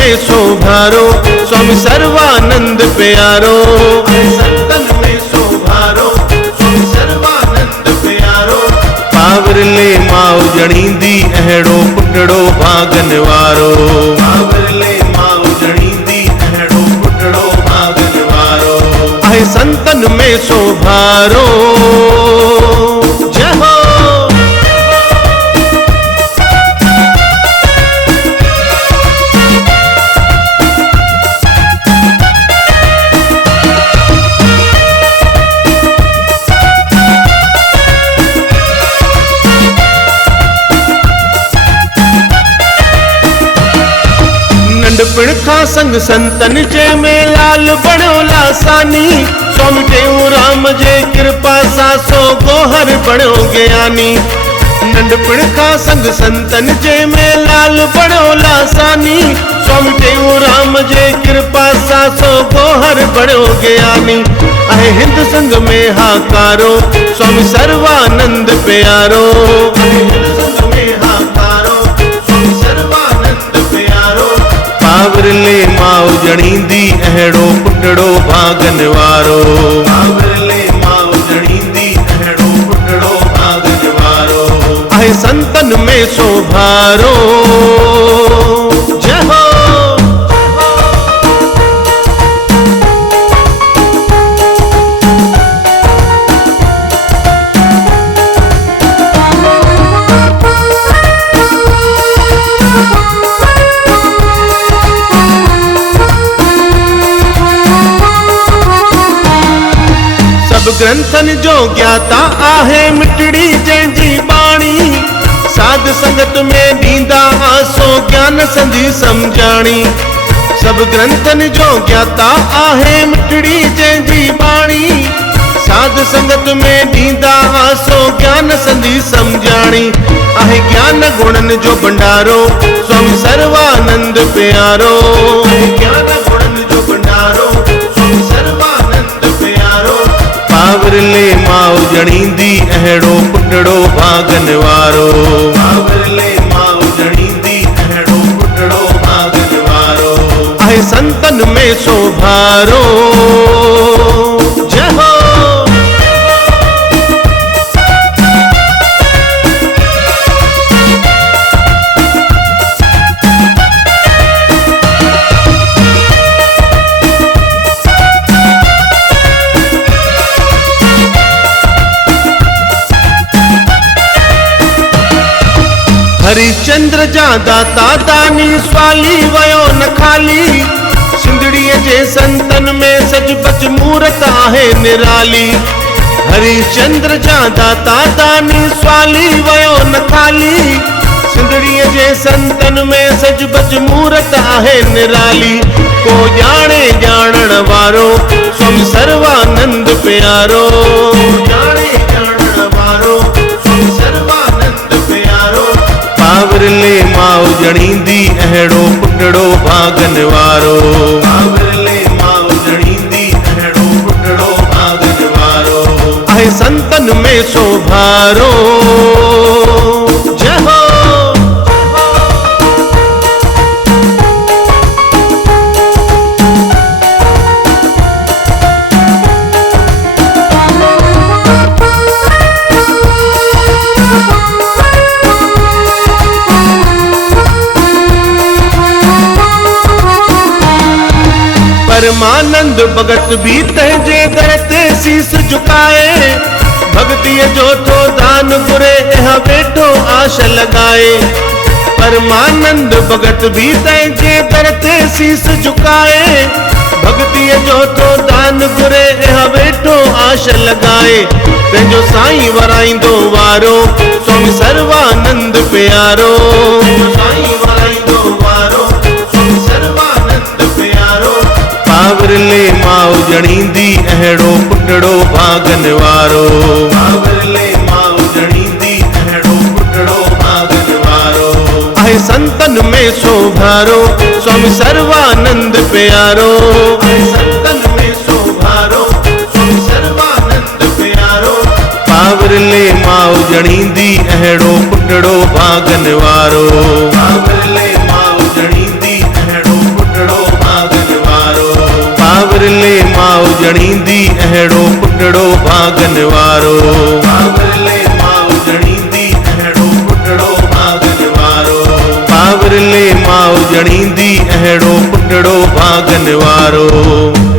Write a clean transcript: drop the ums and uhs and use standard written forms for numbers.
में सोभारो स्वामी सर्वानंद प्यारो। संतन में सोभारो स्वामी सर्वानंद प्यारो। पावरले माउ जणींदी अहिड़ो पुटड़ो भागन वारो। पावरले माउ जणींदी अहिड़ो पुटड़ो भागन वारो। आहे संतन में सोभारो। जय हो। नंढपिण खां संग संतन जे में लाल बणियो लासानी। स्वामी टेऊंराम जे कृपा सां सो गोहर बणियो ज्ञानी। नंढपिण खां संग संतन जे में लाल बणियो लासानी। स्वामी टेऊंराम जे कृपा सां सो गोहर बणियो ज्ञानी। आहे हिंद संग में हाकारो स्वामी सर्वानंद प्यारो। पावरले माउ जणींदी अहिड़ो पुटड़ो भागन वारो। पावरले माउ जणींदी अहिड़ो पुटड़ो भागन वारो। आहे संतन में सोभारो। जय हो। ग्रंथन जो ज्ञाता आहे मिटड़ी जंहिंजी बाणी। साध संगत में ॾींदा आसो ज्ञान संधी समझाणी। सब ग्रंथन जो ज्ञाता आहे मिटड़ी जंहिंजी बाणी। साध संगत में ॾींदा आसो ज्ञान संधी समझाणी। आहे ज्ञान गुणन जो भंडारो स्वामी सर्वानंद प्यारो। ज्ञान गुणन जो भंडारो स्वामी सर्वानंद प्यारो। पावरले माउ जणींदी अहिड़ो पुटड़ो भागन वारो। पावरले माउ जणींदी अहिड़ो पुटड़ो भागन वारो। आहे संतन में सोभारो। जय हो। हरिचंद्र जा दाता दानी स्वाली वयो न खाली। सिंधड़ीअ जे संतन में सचपच मूरत आहे निराली। हरिचंद्र जा दाता दानी स्वाली वयो न खाली। सिंधड़ीअ जे संतन में सचपच मूरत आहे निराली। को ॼाणे ॼाणण वारो स्वामी सर्वानंद प्यारो। ॼाणे ॼाणण वारो स्वामी सर्वानंद प्यारो। पावरले माउ जणींदी अहिड़ो पुटड़ो भागन वारो। पावरले माउ जणींदी अहिड़ो पुटड़ो भागन वारो। आहे संतन में सोभारो। जय हो। परमानंद भगत भी तंहिंजे दर ते शीस झुकाए। भक्तिअ जो थो दान घुरे इहा वेठो आश लगाए। परमानंद भगत भी तंहिंजे दर ते शीस झुकाए। भक्तिअ जो थो दान घुरे इहा वेठो आश लगाए। पंहिंजो साईं वराईंदो वारो स्वामी सर्वानंद प्यारो। साईं वराईंदो वारो स्वामी सर्वानंद प्यारो। पावरले माउ जणींदी अहिड़ो पुटड़ो भागन वारो। पावरले माउ जणींदी अहिड़ो पुटड़ो भागन वारो। आहे संतन में सोभारो स्वामी सर्वानंद प्यारो। आहे संतन में सोभारो स्वामी सर्वानंद प्यारो। पावरले माउ जणींदी अहिड़ो पुटड़ो भागन वारो। पावरले माउ जणींदी अहिड़ो पावरले माउ जणींदी अहिड़ो पुटड़ो भागन वारो। पावरले माउ जणींदी अहिड़ो पुटड़ो भागन वारो। पावरले माउ जणींदी अहिड़ो पुटड़ो भागन वारो।